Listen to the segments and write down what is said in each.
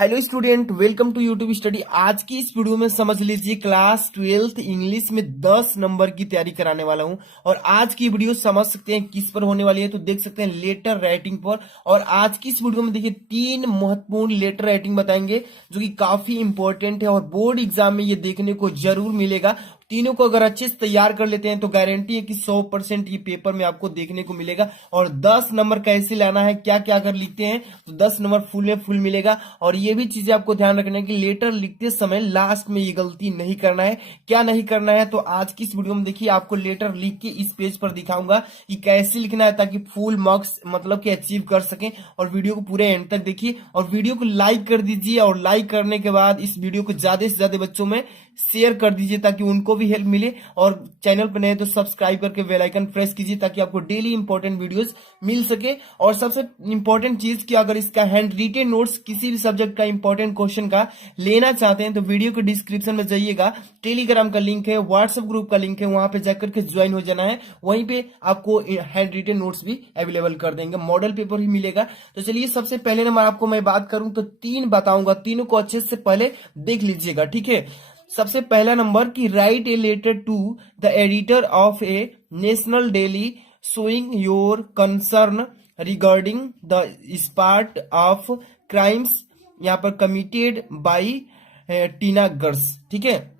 Hello student, welcome to YouTube study. आज की इस वीडियो में समझ लीजिए क्लास 12th इंग्लिश में 10 नंबर की तैयारी कराने वाला हूं। और आज की वीडियो समझ सकते हैं किस पर होने वाली है, तो देख सकते हैं लेटर राइटिंग पर। और आज की इस वीडियो में देखिए 3 महत्वपूर्ण लेटर राइटिंग बताएंगे जो कि काफी इंपॉर्टेंट है और बोर्ड एग्जाम में ये देखने को जरूर मिलेगा। तीनों को अगर अच्छे से तैयार कर लेते हैं तो गारंटी है कि 100% ये पेपर में आपको देखने को मिलेगा। और 10 नंबर कैसे लाना है, क्या क्या अगर लिखते हैं तो 10 नंबर फुल में फुल मिलेगा। और ये भी चीजें आपको ध्यान रखना है कि लेटर लिखते समय लास्ट में ये गलती नहीं करना है। क्या नहीं करना है, तो आज की इस वीडियो में देखिए आपको लेटर लिख के इस पेज पर दिखाऊंगा कि कैसे लिखना है ताकि फुल मार्क्स मतलब कि अचीव कर सकें। और वीडियो को पूरे एंड तक देखिए और वीडियो को लाइक कर दीजिए। और लाइक करने के बाद इस वीडियो को ज्यादा से ज्यादा बच्चों में शेयर कर दीजिए ताकि उनको भी हेल्प मिले। और चैनल पर नए तो सब्सक्राइब करके बेल आइकन प्रेस कीजिए ताकि आपको डेली इंपॉर्टेंट वीडियोस मिल सके। और सबसे इंपॉर्टेंट चीज कि अगर इसका हैंड रिटेन नोट्स किसी भी सब्जेक्ट का इंपॉर्टेंट क्वेश्चन का लेना चाहते हैं तो वीडियो के डिस्क्रिप्शन में जाइएगा, टेलीग्राम का लिंक है, व्हाट्सएप ग्रुप का लिंक है, वहां पे जाकर के ज्वाइन हो जाना है। वहीं पे आपको हैंड रिटेन नोट्स भी अवेलेबल कर देंगे, मॉडल पेपर ही मिलेगा। तो चलिए सबसे पहले नंबर आपको मैं बात करूं तो 3 बताऊंगा, तीनों को अच्छे से पहले देख लीजिएगा, ठीक है। सबसे पहला नंबर कि write a letter to the editor of a national daily showing your concern regarding the spot of crimes यहाँ पर कमिटेड बाई टीना गर्स, ठीक है।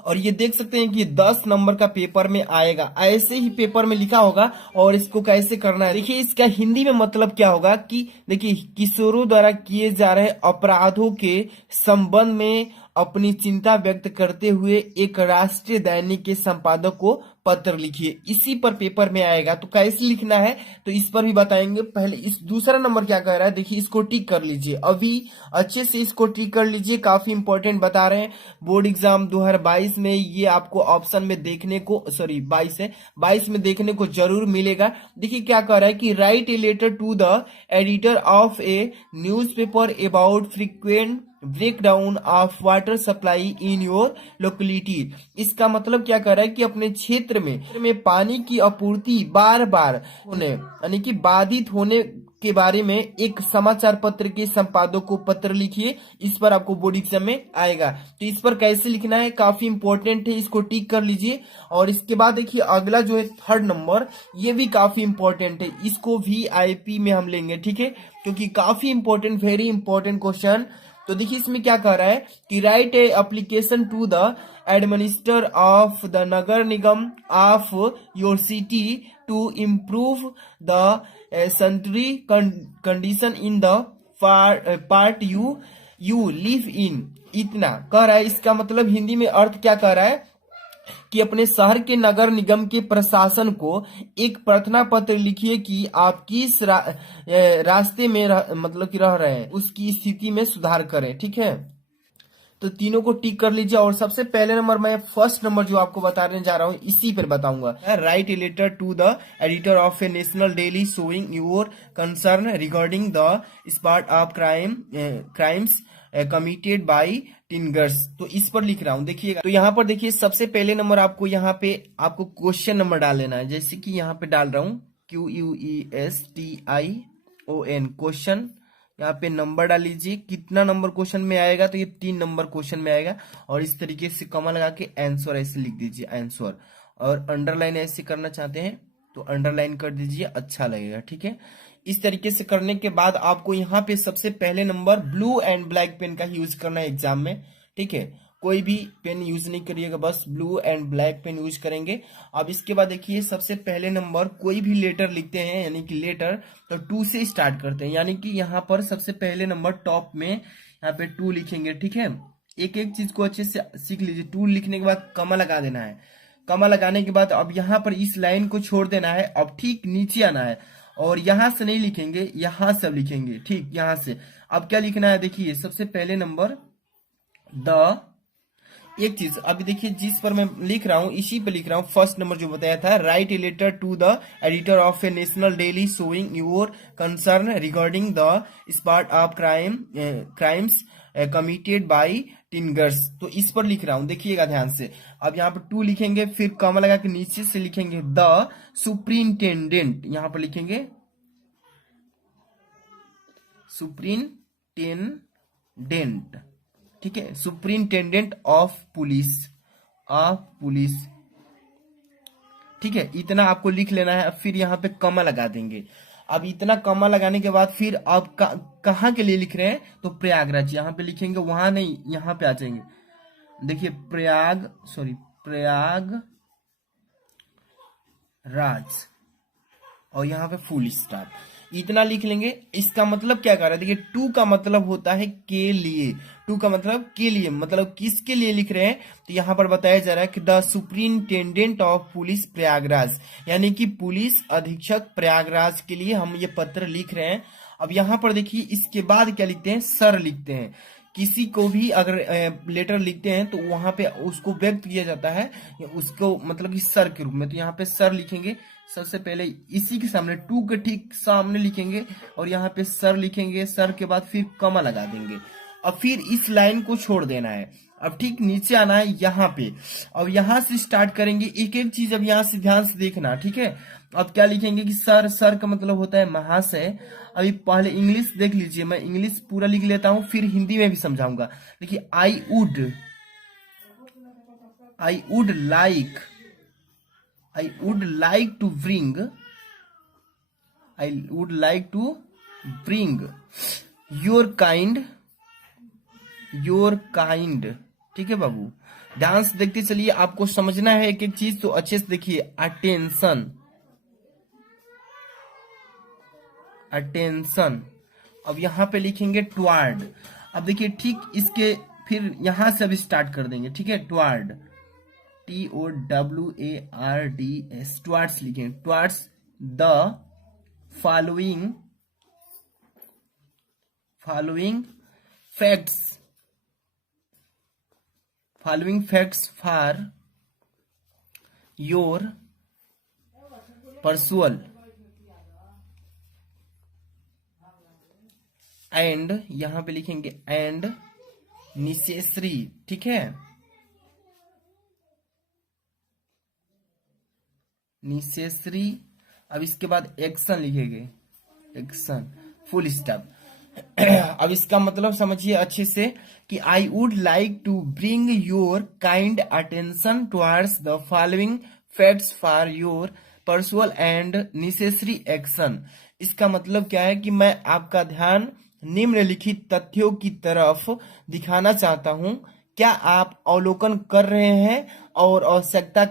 और ये देख सकते हैं कि 10 नंबर का पेपर में आएगा, ऐसे ही पेपर में लिखा होगा। और इसको कैसे करना है देखिए, इसका हिंदी में मतलब क्या होगा कि देखिए किशोरों द्वारा किए जा रहे अपराधों के संबंध में अपनी चिंता व्यक्त करते हुए एक राष्ट्रीय दैनिक के संपादक को पत्र लिखिए। इसी पर पेपर में आएगा, तो कैसे लिखना है तो इस पर भी बताएंगे। पहले इस दूसरा नंबर क्या कह रहा है देखिए, इसको टिक कर लीजिए, अभी अच्छे से इसको टिक कर लीजिए, काफी इंपॉर्टेंट बता रहे हैं। बोर्ड एग्जाम 2022 में ये आपको ऑप्शन में देखने को 22 में देखने को जरूर मिलेगा। देखिए क्या कह रहा है कि write a letter to the editor of a newspaper about frequent breakdown of water supply in your locality. इसका मतलब क्या कर रहा है कि अपने क्षेत्र में पानी की आपूर्ति बार बार होने यानी कि बाधित होने के बारे में एक समाचार पत्र के संपादक को पत्र लिखिए। इस पर आपको बोर्ड एग्जाम में आएगा, तो इस पर कैसे लिखना है काफी इंपॉर्टेंट है, इसको टिक कर लीजिए। और इसके बाद देखिए अगला जो है थर्ड नंबर, ये भी काफी इंपॉर्टेंट है, इसको VIP में हम लेंगे, ठीक है, क्योंकि काफी इंपॉर्टेंट, वेरी इंपॉर्टेंट क्वेश्चन। तो देखिए इसमें क्या कह रहा है कि write a application to the administer of the Nagar Nigam of your city to improve the sanitary condition in the part you live in. इतना कह रहा है, इसका मतलब हिंदी में अर्थ क्या कह रहा है कि अपने शहर के नगर निगम के प्रशासन को एक प्रार्थना पत्र लिखिए कि आप किस रास्ते में मतलब कि रह रहे हैं उसकी स्थिति में सुधार करें, ठीक है। तो तीनों को टिक कर लीजिए। और सबसे पहले नंबर, मैं फर्स्ट नंबर जो आपको बताने जा रहा हूं इसी पर बताऊंगा, write a letter to the editor of a national daily showing your concern regarding the spot of crimes committed by teenagers. तो इस पर लिख रहा हूं, देखिएगा। तो यहाँ पर देखिए सबसे पहले नंबर आपको यहाँ पे आपको क्वेश्चन नंबर डाल लेना है, जैसे कि यहाँ पे डाल रहा हूं QUESTION क्वेश्चन। यहाँ पे नंबर डाल लीजिए, कितना नंबर क्वेश्चन में आएगा तो ये 3 नंबर क्वेश्चन में आएगा। और इस तरीके से कॉमा लगा के आंसर ऐसे लिख दीजिए, आंसर। और अंडरलाइन ऐसे करना चाहते हैं तो अंडरलाइन कर दीजिए, अच्छा लगेगा, ठीक है। इस तरीके से करने के बाद आपको यहाँ पे सबसे पहले number blue and black pen का यूज करना है एग्जाम में, ठीक है। कोई भी पेन यूज नहीं करिएगा, बस blue and black pen use करेंगे। अब इसके बाद देखिए सबसे पहले नंबर, कोई भी लेटर लिखते हैं यानी कि लेटर तो 2 से स्टार्ट करते हैं, यानी कि यहाँ पर सबसे पहले नंबर टॉप में यहाँ पे 2 लिखेंगे, ठीक है। एक एक चीज को अच्छे से सीख लीजिए। 2 लिखने के बाद कमा लगा देना है, कमा लगाने के बाद अब यहाँ पर इस लाइन को छोड़ देना है, अब ठीक नीचे आना है और यहां से नहीं लिखेंगे, यहां से लिखेंगे, ठीक यहां से। अब क्या लिखना है देखिए, सबसे पहले नंबर द, एक चीज अभी देखिए जिस पर मैं लिख रहा हूं इसी पे लिख रहा हूं, फर्स्ट नंबर जो बताया था, write a letter to the editor of a national daily showing your concern regarding the spot of crimes committed by teenagers. तो इस पर लिख रहा हूं, देखिएगा ध्यान से। अब यहाँ पर 2 लिखेंगे, फिर कॉमा लगा के नीचे से लिखेंगे द सुप्रिंटेंडेंट, यहाँ पर लिखेंगे सुप्रिंटेंडेंट डेंट, ठीक है, सुप्रिंटेंडेंट ऑफ पुलिस, ठीक है, इतना आपको लिख लेना है। अब फिर यहाँ पे कमा लगा देंगे। अब इतना कमा लगाने के बाद फिर आप कहाँ के लिए लिख रहे हैं, तो प्रयागराज यहाँ पे लिखेंगे, वहां नहीं, यहाँ पे आ जाएंगे। देखिए प्रयागराज, और यहाँ पे फुल स्टॉप, इतना लिख लेंगे। इसका मतलब क्या कर रहा है, देखिए टू का मतलब होता है के लिए, टू का मतलब के लिए, मतलब किसके लिए लिख रहे हैं, तो यहाँ पर बताया जा रहा है कि the superintendent of police Prayagraj, यानी कि पुलिस अधीक्षक प्रयागराज के लिए हम ये पत्र लिख रहे हैं। अब यहाँ पर देखिए इसके बाद क्या लिखते हैं, सर लिखते हैं। किसी को भी अगर लेटर लिखते हैं तो वहां पे उसको व्यक्त किया जाता है उसको, मतलब कि सर के रूप में, तो यहाँ पे सर लिखेंगे। सबसे पहले इसी के सामने, टू के ठीक सामने लिखेंगे और यहाँ पे सर लिखेंगे। सर के बाद फिर कमा लगा देंगे। अब फिर इस लाइन को छोड़ देना है। अब ठीक नीचे आना है यहाँ पे। अब यहाँ से स्टार्ट करेंगे, एक एक चीज अब यहाँ से ध्यान से देखना, ठीक है। अब क्या लिखेंगे कि सर, सर का मतलब होता है महाशय। अभी पहले इंग्लिश देख लीजिए, मैं इंग्लिश पूरा लिख लेता हूं, फिर हिंदी में भी समझाऊंगा। देखिए I would like to bring your kind, ठीक है बाबू, ध्यान से देखते चलिए, आपको समझना है एक एक चीज, तो अच्छे से देखिए। अटेंशन। अब यहाँ पे लिखेंगे टुवार्ड। अब देखिए ठीक इसके फिर यहां से अभी स्टार्ट कर देंगे, ठीक है। टुवार्ड, TOWARDS, टुवार्ड्स लिखेंगे। Towards the following facts for your perusal and, यहां पे लिखेंगे एंड नेसेसरी, ठीक है, नेसेसरी। अब इसके बाद एक्शन लिखेंगे, एक्शन, फुल स्टॉप। अब इसका मतलब समझिए अच्छे से कि I would like to bring your kind attention towards the following facts for your perusal and necessary action. इसका मतलब क्या है कि मैं आपका ध्यान निम्नलिखित तथ्यों की तरफ दिखाना चाहता हूं। क्या आप अवलोकन कर रहे हैं और आवश्यकता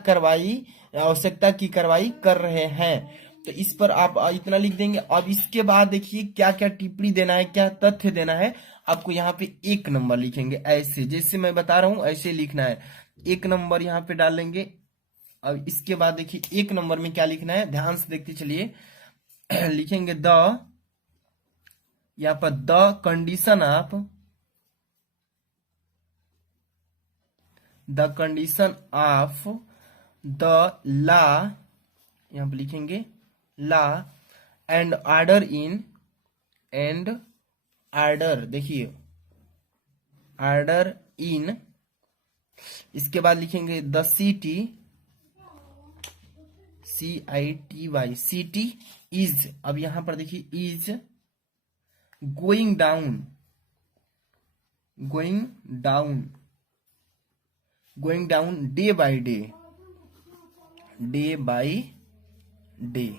की कार्रवाई कर रहे हैं। तो इस पर आप इतना लिख देंगे। अब इसके बाद देखिए क्या क्या टिप्पणी देना है, क्या तथ्य देना है। आपको यहाँ पे 1 नंबर लिखेंगे, ऐसे जैसे मैं बता रहा हूं ऐसे लिखना है। 1 नंबर यहाँ पे डाल लेंगे। अब इसके बाद देखिए 1 नंबर में क्या लिखना है, ध्यान से देखते चलिए। लिखेंगे यहाँ पर the condition of the law, यहाँ पे लिखेंगे लॉ एंड ऑर्डर, देखिए ऑर्डर इन। इसके बाद लिखेंगे द सिटी, सिटी इज, अब यहां पर देखिए is going down day by day,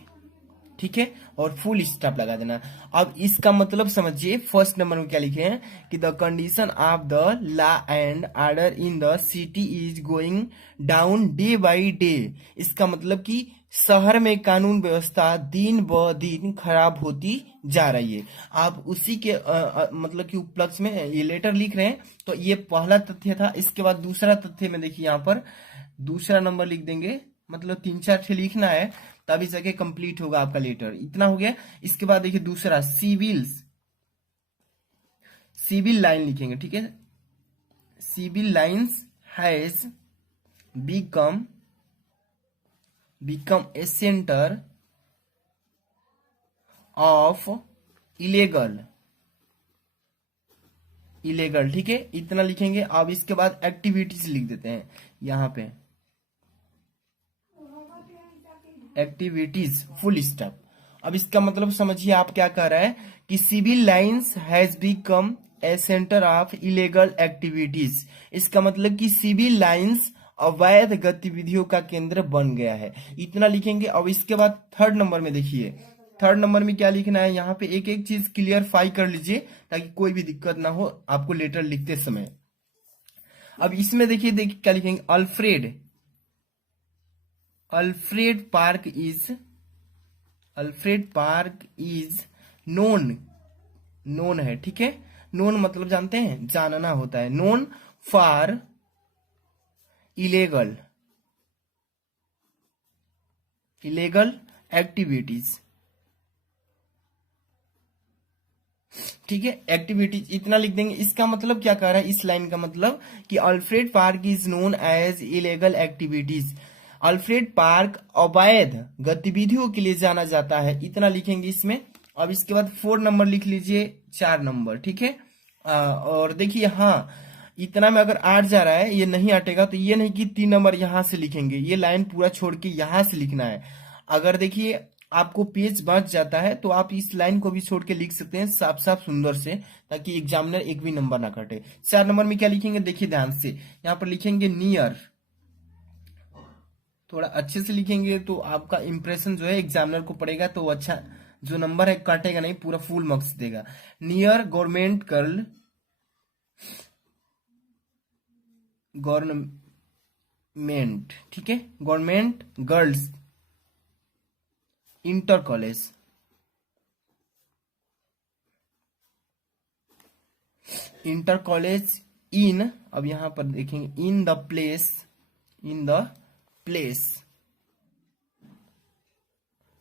ठीक है, और फुल स्टॉप लगा देना। अब इसका मतलब समझिए, फर्स्ट नंबर में क्या लिखे हैं कि the condition of the law and order in the city is going down day by day. इसका मतलब कि शहर में कानून व्यवस्था दिन ब दिन खराब होती जा रही है। आप उसी के मतलब कि उपलक्ष्य में ये लेटर लिख रहे हैं। तो ये पहला तथ्य था। इसके बाद दूसरा तथ्य में देखिए, यहाँ पर दूसरा नंबर लिख देंगे, मतलब 3-4 ठे लिखना है, तभी जाके कंप्लीट होगा आपका लेटर। इतना हो गया। इसके बाद देखिए दूसरा सिविल लाइन लिखेंगे, ठीक है। Civil lines has become a centre of illegal, ठीक है, इतना लिखेंगे। अब इसके बाद एक्टिविटीज लिख देते हैं यहां पे, एक्टिविटीज फुल स्टॉप। अब इसका मतलब समझिए आप क्या कह रहा है कि Civil lines has become a centre of illegal activities. इसका मतलब कि सिविल लाइंस अवैध गतिविधियों का केंद्र बन गया है, इतना लिखेंगे। अब इसके बाद थर्ड नंबर में देखिए, थर्ड नंबर में क्या लिखना है, यहाँ पे एक एक चीज क्लियरफाई कर लीजिए ताकि कोई भी दिक्कत ना हो आपको लेटर लिखते समय। अब इसमें देखिए क्या लिखेंगे, Alfred, Alfred Park is, Alfred Park is known, known है, ठीक है। नोन मतलब जानते हैं, जानना होता है। Known for illegal, illegal activities, ठीक है। एक्टिविटीज इतना लिख देंगे। इसका मतलब क्या कह रहा है इस लाइन का मतलब कि Alfred Park is known as illegal activities, Alfred Park अवैध गतिविधियों के लिए जाना जाता है, इतना लिखेंगे इसमें। अब इसके बाद 4 नंबर लिख लीजिए, 4 नंबर, ठीक है। और देखिए हाँ, इतना में अगर आट जा रहा है, ये नहीं आटेगा तो ये नहीं कि 3 नंबर यहां से लिखेंगे, ये लाइन पूरा छोड़ के यहां से लिखना है। अगर देखिए आपको पेज बच जाता है तो आप इस लाइन को भी छोड़ के लिख सकते हैं साफ साफ सुंदर से, ताकि एग्जामिनर एक भी नंबर ना काटे। 4 नंबर में क्या लिखेंगे देखिए ध्यान से, यहाँ पर लिखेंगे नियर, थोड़ा अच्छे से लिखेंगे तो आपका इंप्रेशन जो है एग्जामिनर को पड़ेगा, तो अच्छा जो नंबर है काटेगा नहीं, पूरा फुल मार्क्स देगा। नियर गवर्नमेंट गर्ल, गवर्नमेंट, ठीक है, government girls inter college, inter college इन, अब यहां पर देखेंगे इन the place, in the place,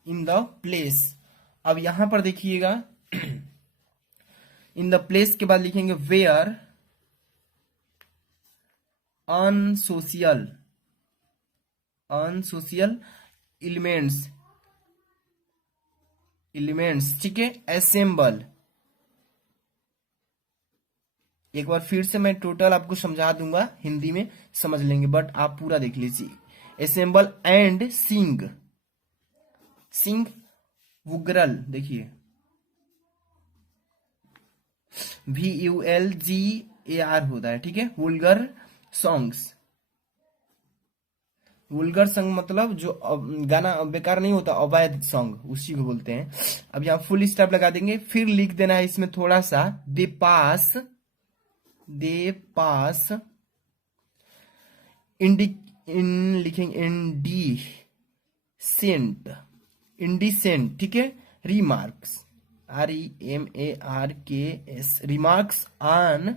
in the place. अब यहां पर देखिएगा इन द प्लेस के बाद लिखेंगे वेयर अनसोशियल, अनसोशियल एलिमेंट्स, एलिमेंट्स, ठीक है, असेंबल। एक बार फिर से मैं टोटल आपको समझा दूंगा, हिंदी में समझ लेंगे बट आप पूरा देख लीजिए। असेंबल एंड सिंग, सिंग वुगरल, देखिए VULGAR होता है, ठीक है। वुल्गर सॉन्ग्स, वुल्गर सॉन्ग मतलब जो गाना बेकार नहीं होता, अवैध सॉन्ग उसी को बोलते हैं। अब यहाँ फुल स्टॉप लगा देंगे, फिर लिख देना है इसमें थोड़ा सा, दे पास, दे पास इंडी, इन लिखेंगे इंडिसेंट, इंडिसेंट, ठीक है। Remarks, REMARKS, remarks on.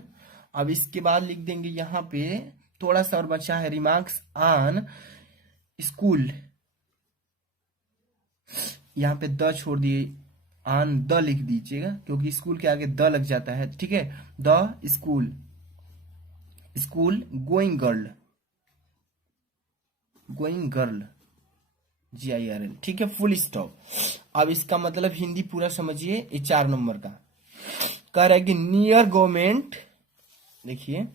अब इसके बाद लिख देंगे यहाँ पे थोड़ा सा और बचा है, रिमार्क्स ऑन स्कूल, यहाँ पे द छोड़ दिए, ऑन द लिख दीजिएगा क्योंकि स्कूल के आगे द लग जाता है, ठीक है। The school, school going girl, going girl GIRL, ठीक है, फुल स्टॉप। अब इसका मतलब हिंदी पूरा समझिए, ये 4 नंबर का कह रहा है कि नियर गवर्नमेंट, देखिए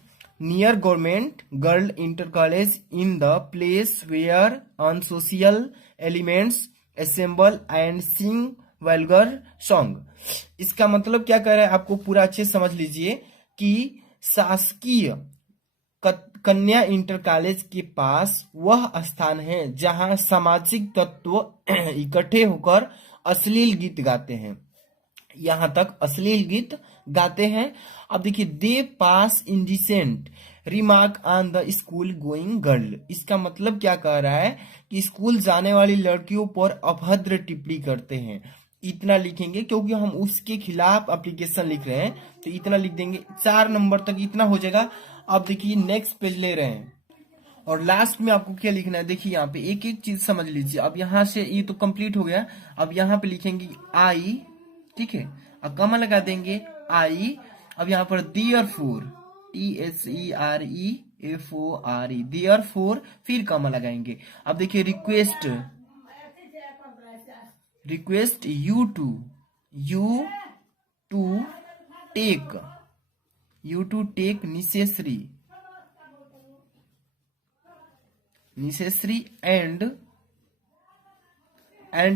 near government girl inter college in the place where unsocial elements assemble and sing vulgar song. इसका मतलब क्या कह रहा है आपको पूरा अच्छे समझ लीजिए कि शासकीय कन्या इंटर कॉलेज के पास वह स्थान है जहां सामाजिक तत्व इकट्ठे होकर अश्लील गीत गाते हैं, यहां तक अश्लील गीत गाते हैं। अब देखिए they pass indecent remark on the school going girl, इसका मतलब क्या कह रहा है कि स्कूल जाने वाली लड़कियों पर अभद्र टिप्पणी करते हैं, इतना लिखेंगे क्योंकि हम उसके खिलाफ एप्लीकेशन लिख रहे हैं, तो इतना लिख देंगे। 4 नंबर तक इतना हो जाएगा। अब देखिए नेक्स्ट पेज ले रहे हैं और लास्ट में आपको क्या लिखना है, देखिए यहाँ पे एक एक चीज समझ लीजिए। अब यहाँ से ये तो कंप्लीट हो गया, अब यहाँ पे लिखेंगे आई, ठीक है, अब कमा लगा देंगे आई। अब यहाँ पर therefore, THEREFORE, therefore, फिर कमा लगाएंगे। अब देखिए request, request you to take, you to take necessary, necessary and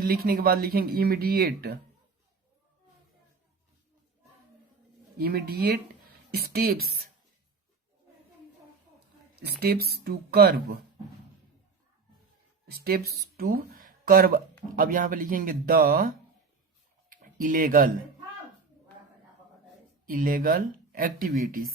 लिखने के बाद लिखेंगे immediate, immediate steps, steps to curb, steps to curb. अब यहां पे लिखेंगे द इलेगल, इलेगल एक्टिविटीज।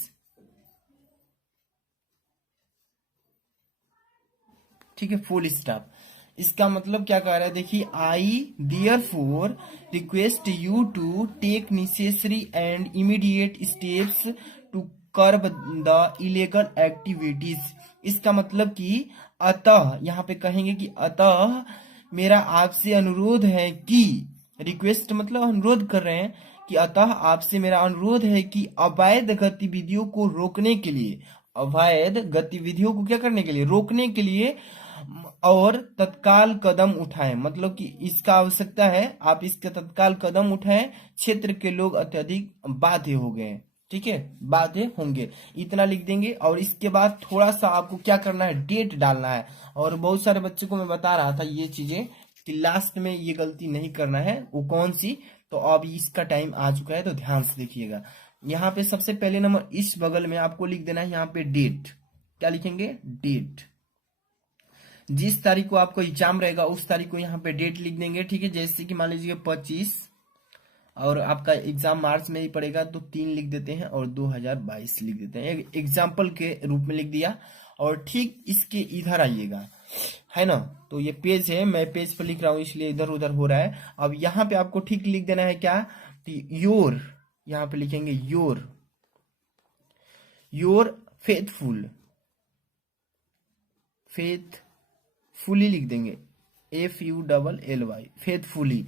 ठीक है, फुल स्टॉप। इसका मतलब क्या कह रहा है, देखिए, I therefore request you to take necessary and immediate steps to curb the illegal activities. इसका मतलब कि अतः, यहाँ पे कहेंगे कि अतः मेरा आपसे अनुरोध है कि, रिक्वेस्ट मतलब अनुरोध कर रहे हैं कि अतः आपसे मेरा अनुरोध है कि अवैध गतिविधियों को रोकने के लिए, अवैध गतिविधियों को क्या करने के लिए, रोकने के लिए और तत्काल कदम उठाएं। मतलब कि इसका आवश्यकता है, आप इसका तत्काल कदम उठाएं, क्षेत्र के लोग अत्यधिक बाध्य हो गए। ठीक है, बाध्य होंगे, इतना लिख देंगे। और इसके बाद थोड़ा सा आपको क्या करना है, डेट डालना है। और बहुत सारे बच्चों को मैं बता रहा था ये चीजें कि लास्ट में ये गलती नहीं करना है, वो कौन सी, तो अब इसका टाइम आ चुका है, तो ध्यान से देखिएगा। यहाँ पे सबसे पहले नंबर इस बगल में आपको लिख देना है, यहाँ पे डेट। क्या लिखेंगे, डेट। जिस तारीख को आपको एग्जाम रहेगा उस तारीख को यहाँ पे डेट लिख देंगे। ठीक है, जैसे कि मान लीजिए 25 और आपका एग्जाम मार्च में ही पड़ेगा तो 3 लिख देते हैं और 2022 लिख देते हैं, एक एग्जाम्पल के रूप में लिख दिया। और ठीक इसके इधर आइएगा, है ना, तो ये पेज है, मैं पेज पर लिख रहा हूँ इसलिए इधर उधर हो रहा है। अब यहाँ पे आपको ठीक लिख देना है क्या, योर, यहाँ पे लिखेंगे योर, योर फेथफुल, फेथफुली लिख देंगे, FULLY, फेथफुली।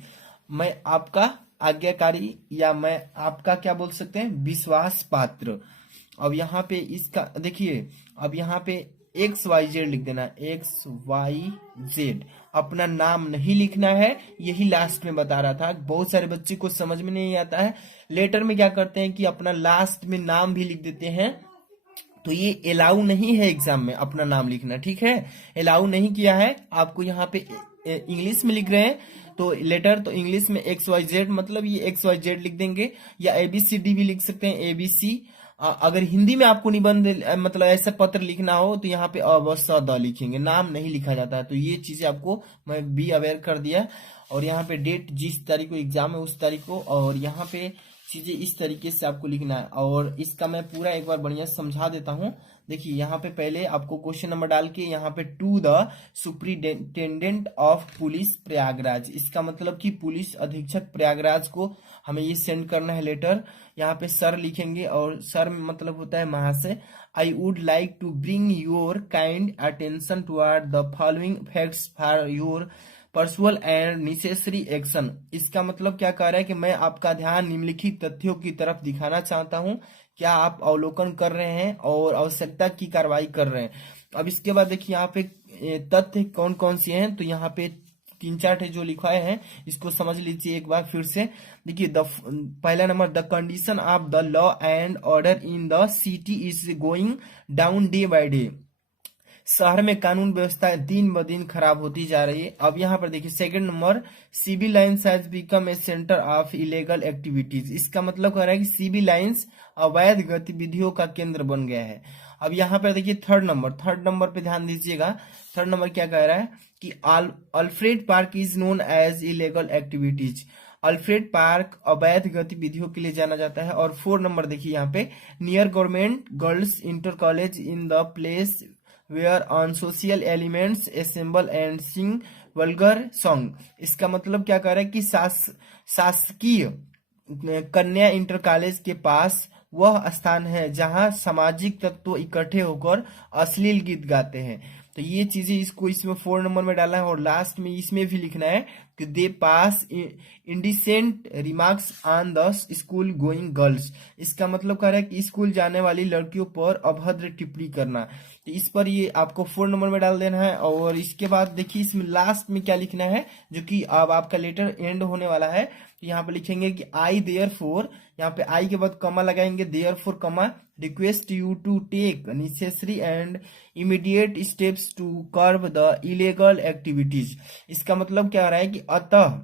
मैं आपका आज्ञाकारी, या मैं आपका क्या बोल सकते हैं, विश्वास पात्र। अब यहाँ पे इसका देखिए, अब यहाँ पे XYZ लिख देना, XYZ। अपना नाम नहीं लिखना है, यही लास्ट में बता रहा था। बहुत सारे बच्चे को समझ में नहीं आता है, लेटर में क्या करते हैं कि अपना लास्ट में नाम भी लिख देते हैं, तो ये अलाउ नहीं है एग्जाम में अपना नाम लिखना। ठीक है, अलाउ नहीं किया है आपको। यहाँ पे इंग्लिश में लिख रहे हैं तो लेटर, तो इंग्लिश में XYZ, मतलब ये XYZ लिख देंगे, या ABCD भी लिख सकते हैं, ABC। अगर हिंदी में आपको निबंध मतलब ऐसा पत्र लिखना हो तो यहाँ पे अवश्य द लिखेंगे, नाम नहीं लिखा जाता है। तो ये चीजें आपको मैं बी अवेयर कर दिया। और यहाँ पे डेट, जिस तारीख को एग्जाम है उस तारीख को, और यहाँ पे चीजें इस तरीके से आपको लिखना है। और इसका मैं पूरा एक बार बढ़िया समझा देता हूँ। देखिए, यहाँ पे पहले आपको क्वेश्चन नंबर डाल के यहाँ पे to the superintendent of police Prayagraj, इसका मतलब कि पुलिस अधीक्षक प्रयागराज को हमें ये सेंड करना है लेटर। यहाँ पे सर लिखेंगे, और सर मतलब होता है महाशय। I would like to bring your kind attention toward the following facts for your perusal and necessary action. इसका मतलब क्या कह रहा है कि मैं आपका ध्यान निम्नलिखित तथ्यों की तरफ दिखाना चाहता हूं, क्या आप अवलोकन कर रहे हैं और आवश्यकता की कार्रवाई कर रहे हैं। अब इसके बाद देखिए यहाँ पे तथ्य कौन कौन से हैं, तो यहाँ पे 3-4 जो लिखवाए हैं, इसको समझ लीजिए एक बार फिर से। देखिए, पहला number, the condition of the law and order in the city is going down day by day. शहर में कानून व्यवस्था दिन ब दिन खराब होती जा रही है। अब यहाँ पर देखिए second number, Civil lines has become a centre of illegal activities. इसका मतलब कह रहा है कि सिविल लाइन्स अवैध गतिविधियों का केंद्र बन गया है। अब यहाँ पर देखिए थर्ड नंबर पे ध्यान दीजिएगा। थर्ड नंबर क्या कह रहा है कि Alfred Park is known as illegal activities. Alfred Park अवैध गतिविधियों के लिए जाना जाता है। और 4 नंबर देखिए यहाँ पे, near government girls inter college in the place where unsocial elements assemble and sing vulgar song. इसका मतलब क्या कह रहा है कि शासकीय कन्या इंटर कॉलेज के पास वह स्थान है जहां सामाजिक तत्व इकट्ठे होकर अश्लील गीत गाते हैं। तो ये चीजें इसको इसमें 4 नंबर में डाला है। और लास्ट में इसमें भी लिखना है कि they pass indecent remarks on the school going girls. इसका मतलब कह रहा है कि स्कूल जाने वाली लड़कियों पर अभद्र टिप्पणी करना। तो इस पर ये आपको 4 नंबर में डाल देना है। और इसके बाद देखिए इसमें लास्ट में क्या लिखना है, जो कि अब आपका लेटर एंड होने वाला है। तो यहाँ पे लिखेंगे कि आई देयर फोर, यहाँ पे आई के बाद कमा लगाएंगे, therefore comma request you to take necessary and immediate steps to curb the illegal activities. इसका मतलब क्या हो रहा है कि अतः,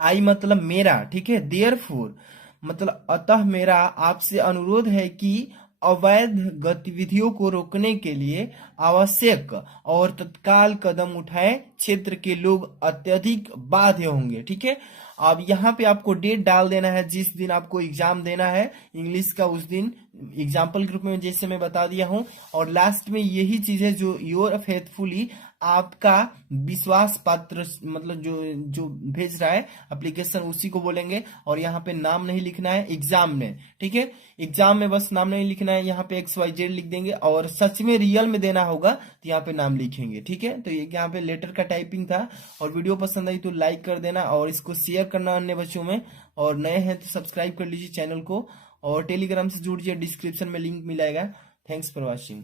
आई मतलब मेरा, ठीक है, देयर फोर मतलब अतः मेरा आपसे अनुरोध है कि अवैध गतिविधियों को रोकने के लिए आवश्यक और तत्काल कदम उठाएं। क्षेत्र के लोग अत्यधिक बाध्य होंगे। ठीक है, अब यहाँ पे आपको डेट डाल देना है जिस दिन आपको एग्जाम देना है इंग्लिश का, उस दिन एग्जाम्पल ग्रुप में जैसे मैं बता दिया हूँ। और लास्ट में यही चीज है जो योर फेथफुली, आपका विश्वास पात्र, मतलब जो जो भेज रहा है एप्लीकेशन उसी को बोलेंगे। और यहाँ पे नाम नहीं लिखना है एग्जाम में। ठीक है, एग्जाम में बस नाम नहीं लिखना है, यहाँ पे XYZ लिख देंगे। और सच में रियल में देना होगा तो यहाँ पे नाम लिखेंगे। ठीक है, तो ये यहाँ पे लेटर का टाइपिंग था। और वीडियो पसंद आई तो लाइक कर देना और इसको शेयर करना अन्य बच्चों में। और नए हैं तो सब्सक्राइब कर लीजिए चैनल को और टेलीग्राम से जुड़ जाइए, डिस्क्रिप्शन में लिंक मिलेगा। Thanks for watching.